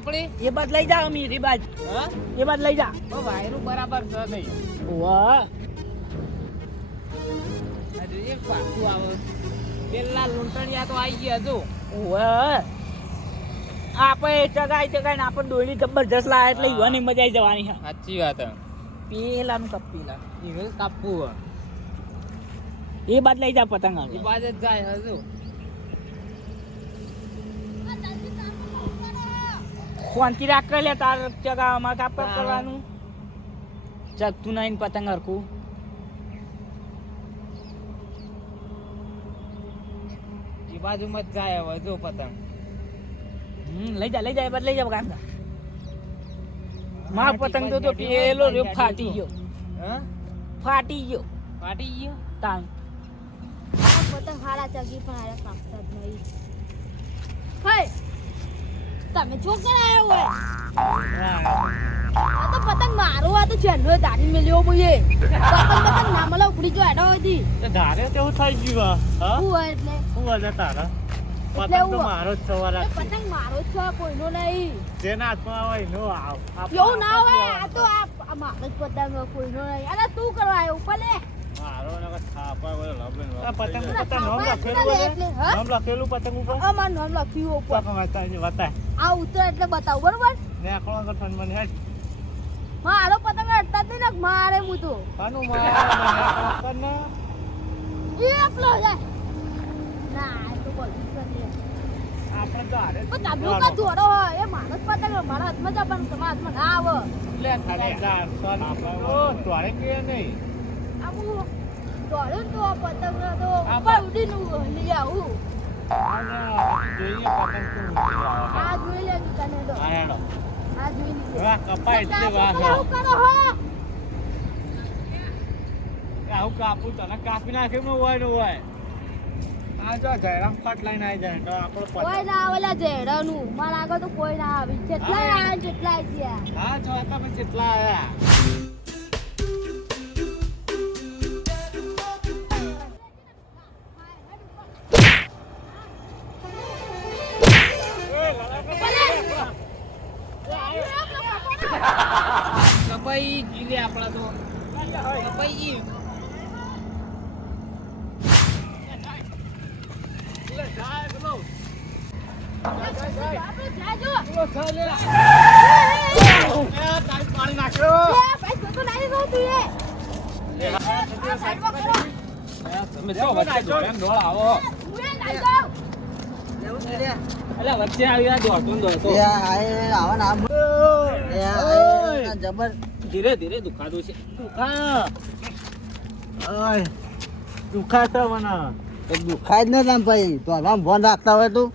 આપણે એ બાદ લઈ જા અમી રી બાજ હા એ બાદ લઈ જા તો વાયરું બરાબર છે નહીં વાહ હજુ એક પાછું આવે પેલા લૂંટણિયા તો આવી ગયા જો વાહ આપણે ચગાઈ ને આપણે ડોયલી જબરજસ્ત લાયા એટલે યુવાની મજા આવી જવાની છે સાચી વાત પેલાનું કપ પેલા ઈગલ કાપવું એ બાદ લઈ જા પતંગ એ આવે બાજ જ જાય હજુ શાંતિ રાખ લે તાર ચગાવવામાં કાપ કરવાનું ચગતું નહીં પતંગ હરખું એ બાજુમાં જ જાય હવે જો પતંગ લઈ જા એ બાદ લઈ જા કાંદા માર પતંગ તો પેલો રહ્યો ફાટી ગયો હા ફાટી ગયો ફાટી ગયો તાણ આ પતંગ હારા ચગી પણ હારા કાપતા જ નહીં હે તમે જો કરાયો હોય આ તો પતંગ મારો આ તો છેલ્લો દાઢી મેલ્યો બોયે પતંગ ના મળે ઉપડી જો હેડો હતી ધારે તેવું થઈ ગયું હા શું હોય એટલે શું વજે તારા એટલે પતંગ તો હું મારો જ સવાર એ પતંગ મારો જ છે કોઈનો નહીં જેના હાથમાં આવે એનો આવ એવું ના હોય આ તો આ મારો જ પતંગ કોઈનો નહીં અરે તું કરવા આવ્યો ઉપર લે મારો ને થાપા બોલે પતંગ ના, પતંગ નામ થાપા લખેલું એટલે બોલે એટલે, હા? નામ લખેલું પતંગ ઉપર અમાર નામ લખ્યું ઉપર પાપા માતા ને બતાય આ ઉતર એટલે બતાવ બરોબર ને આખો તો ફન મને હેડ મારો પતંગ અડતા જ નહીં ને મારે હું તો પાનું મારા મને એ આપલો જાય ના એ તો બોલ આપણે તો હારે પણ તબલું કા ધોરો હોય એ મારો જ પતંગ મારા હાથમાં જ પણ તમારા હાથમાં ના આવે લે ખાલી ચાર ઓ તોરે કે નહીં આ હું દોડ્યું ને તો આ પતંગ તો આ ઉપર ઉડીને લઈ આવું જોઈએ પતંગ તું આ જોઈ લે તને તો આ હેડો આ જોઈ લીધે વાહ કપાય એટલે વાહ આવું કરો હો આવું કાપું તને કાપી નાખ્યું ને હોય ને હોય આ જો જયરામ કટ લઈને આવી જાય તો આપણો કોઈ પતંગ ના આવેલા જેડાનું મારા આગળ તો કોઈ ના આવી જેટલા આયા જેટલા ગયા હા જો તમે કેટલા આયા કપાઈ જીલે આપણા તો કપાઈ ગઈ આપણે જાજો પાણી નાખ્યો ભાઈ તો નહીં રહો તું એ સાઈડમાં કરો તમે જો વચ્ચે દોડ્યા દોડ આવો હું એ લઈ જાઉં એટલે વચ્ચે આવી દોડતો જબર ધીરે ધીરે દુખાતું છે દુખા તો મને દુખાય જ ને તમ ભાઈ તો આમ ફોન રાખતા હોય તું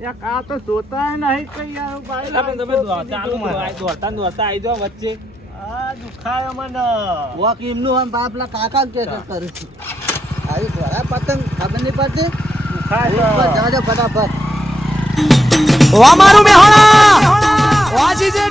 યાર આ તો જોતા નહીં કઈ યાર તમે દોડતા આવી જાઓ વચ્ચે આ દુખાય મને વોક એમનું આમ બાપલા કાકા કે કરું છું આવી ઘોડા પતંગ ખબર નહીં પડતી દુખાય જવા દે ફટાફટ વામારું મેહોણા વાજી જે